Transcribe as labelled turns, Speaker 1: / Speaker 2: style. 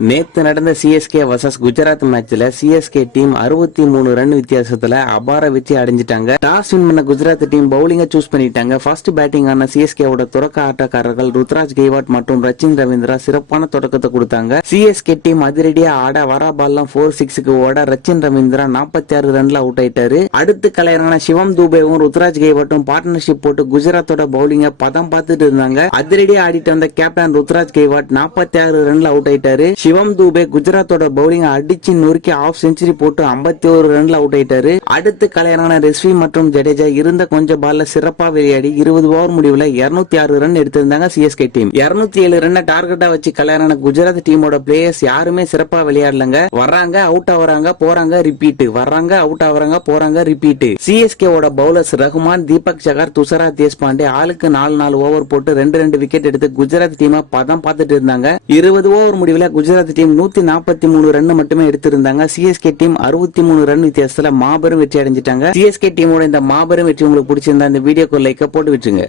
Speaker 1: நேத்து நடந்த CSK versus Gujarat மேட்ச்ல சிஎஸ்கே டீம் அறுபத்தி மூணு ரன் வித்தியாசத்துல அபார வெற்றி அடைஞ்சிட்டாங்க. டாஸ் வின் பண்ண குஜராத் டீம் பவுலிங்க சூஸ் பண்ணிட்டாங்க. ஃபர்ஸ்ட் பேட்டிங் ஆன சிஎஸ்கேவோட தொடக்க ஆட்டக்காரர்கள் ருத்ராஜ் கெய்வாட் மற்றும் ரச்சின் ரவீந்திரா சிறப்பான தொடக்கத்தை கொடுத்தாங்க. சிஎஸ்கே டீம் அதிரடியா ஆட வரா பால்லாம் ஃபோர் சிக்ஸுக்கு ஓட ரச்சின் ரவீந்திரா நாற்பத்தி ஆறு ரன்ல அவுட் ஆயிட்டாரு. அடுத்து கலையரான சிவம் தூபேவும் ருத்ராஜ் கெய்வாட்டும் பார்ட்னர்ஷிப் போட்டு குஜராத்தோட பவுலிங்க பதம் பார்த்துட்டு இருந்தாங்க. அதிரடியா ஆடிட்டு வந்த கேப்டன் ருத்ராஜ் கெய்வாட் நாற்பத்தி ஆறு ரன்ல அவுட் ஆயிட்டாரு. சிவம் தூபே குஜராத்தோட பவுலிங் அடிச்சு நொறுக்கி ஆஃப் செஞ்சுரி போட்டு 51 ஒரு ரன்ல அவுட் ஆயிட்டாரு. அடுத்து கலையரான ரெஸ்வி மற்றும் ஜடேஜா இருந்த கொஞ்சம் பால்ல சிறப்பா விளையாடி இருபது ஓவர் முடிவுல 206 ஆறு ரன் எடுத்திருந்தாங்க சிஎஸ்கே டீம் 207 ஏழு ரன் டார்கெட்டா வச்சு கலையரான குஜராத் டீமோட பிளேயர்ஸ் யாருமே சிறப்பா விளையாடலங்க. வர்றாங்க அவுட் ஆகுறாங்க போறாங்க ரிப்பீட் வர்றாங்க அவுட் ஆகுறாங்க போறாங்க ரிப்பீட் சிஎஸ்கே ஓட பவுலர்ஸ் ரகுமான் தீபக் சகர் துசரா தேஷ்பாண்டே ஆளுக்கு நாலு நாலு ஓவர் போட்டு ரெண்டு ரெண்டு விக்கெட் எடுத்து குஜராத் டீமை பதம் பார்த்துட்டு இருந்தாங்க. இருபது ஓவர் முடிவுல குஜராத் குஜராத் டீம் நூத்தி நாற்பத்தி மூணு ரன் மட்டுமே எடுத்திருந்தாங்க. சிஎஸ்கே டீம் அறுபத்தி மூணு ரன் வித்தியாசத்துல மாபெரும் வெற்றி அடைஞ்சிட்டாங்க. சிஎஸ்கே டீமோட இந்த மாபெரும் வெற்றி உங்களுக்கு பிடிச்சிருந்தா இந்த வீடியோக்கு லைக்க போட்டு விட்டுருங்க.